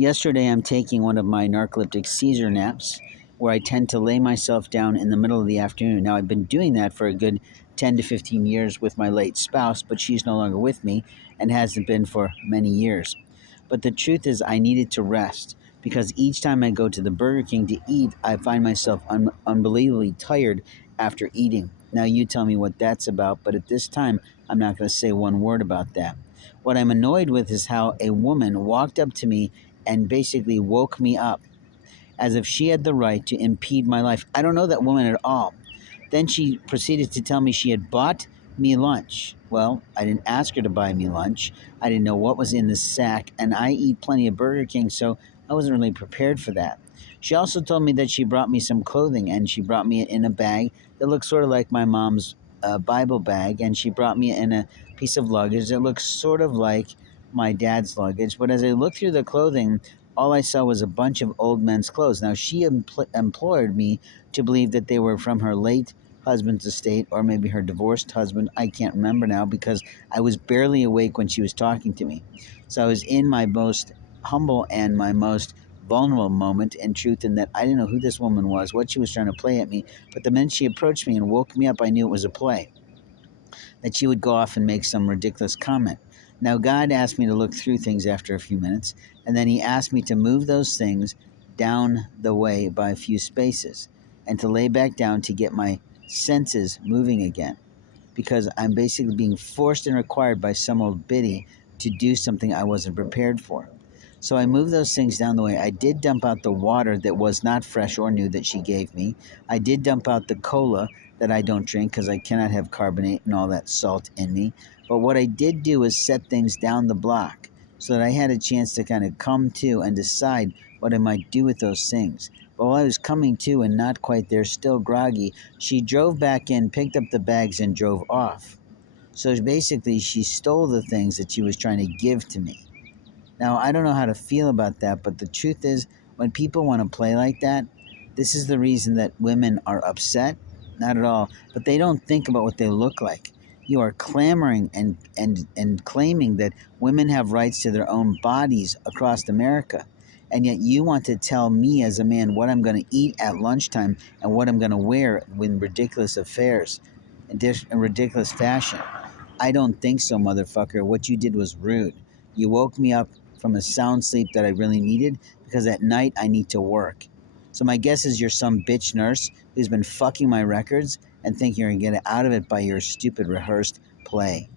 Yesterday, I'm taking one of my narcoleptic seizure naps where I tend to lay myself down in the middle of the afternoon. Now, I've been doing that for a good 10 to 15 years with my late spouse, but she's no longer with me and hasn't been for many years. But the truth is, I needed to rest because each time I go to the Burger King to eat, I find myself unbelievably tired after eating. Now, you tell me what that's about, but at this time, I'm not going to say one word about that. What I'm annoyed with is how a woman walked up to me and basically woke me up as if she had the right to impede my life. I don't know that woman at all. Then she proceeded to tell me she had bought me lunch. Well, I didn't ask her to buy me lunch. I didn't know what was in the sack, and I eat plenty of Burger King, so I wasn't really prepared for that. She also told me that she brought me some clothing, and she brought me it in a bag that looked sort of like my mom's Bible bag, and she brought me in a piece of luggage that looks sort of like my dad's luggage. But as I looked through the clothing, all I saw was a bunch of old men's clothes. Now, she implored me to believe that they were from her late husband's estate or maybe her divorced husband. I can't remember now because I was barely awake when she was talking to me. So I was in my most humble and my most vulnerable moment in truth, in that I didn't know who this woman was, what she was trying to play at me. But the minute she approached me and woke me up, I knew it was a play, that she would go off and make some ridiculous comment. Now, God asked me to look through things after a few minutes, and then He asked me to move those things down the way by a few spaces and to lay back down to get my senses moving again, because I'm basically being forced and required by some old biddy to do something I wasn't prepared for. So I moved those things down the way. I did dump out the water that was not fresh or new that she gave me. I did dump out the cola that I don't drink because I cannot have carbonate and all that salt in me. But what I did do is set things down the block so that I had a chance to kind of come to and decide what I might do with those things. But while I was coming to and not quite there, still groggy, she drove back in, picked up the bags, and drove off. So basically, she stole the things that she was trying to give to me. Now, I don't know how to feel about that, but the truth is, when people want to play like that, this is the reason that women are upset. Not at all, but they don't think about what they look like. You are clamoring and claiming that women have rights to their own bodies across America. And yet you want to tell me as a man what I'm going to eat at lunchtime and what I'm going to wear in ridiculous affairs, in ridiculous fashion. I don't think so, motherfucker. What you did was rude. You woke me up from a sound sleep that I really needed because at night I need to work. So my guess is you're some bitch nurse who's been fucking my records and think you're going to get out of it by your stupid rehearsed play.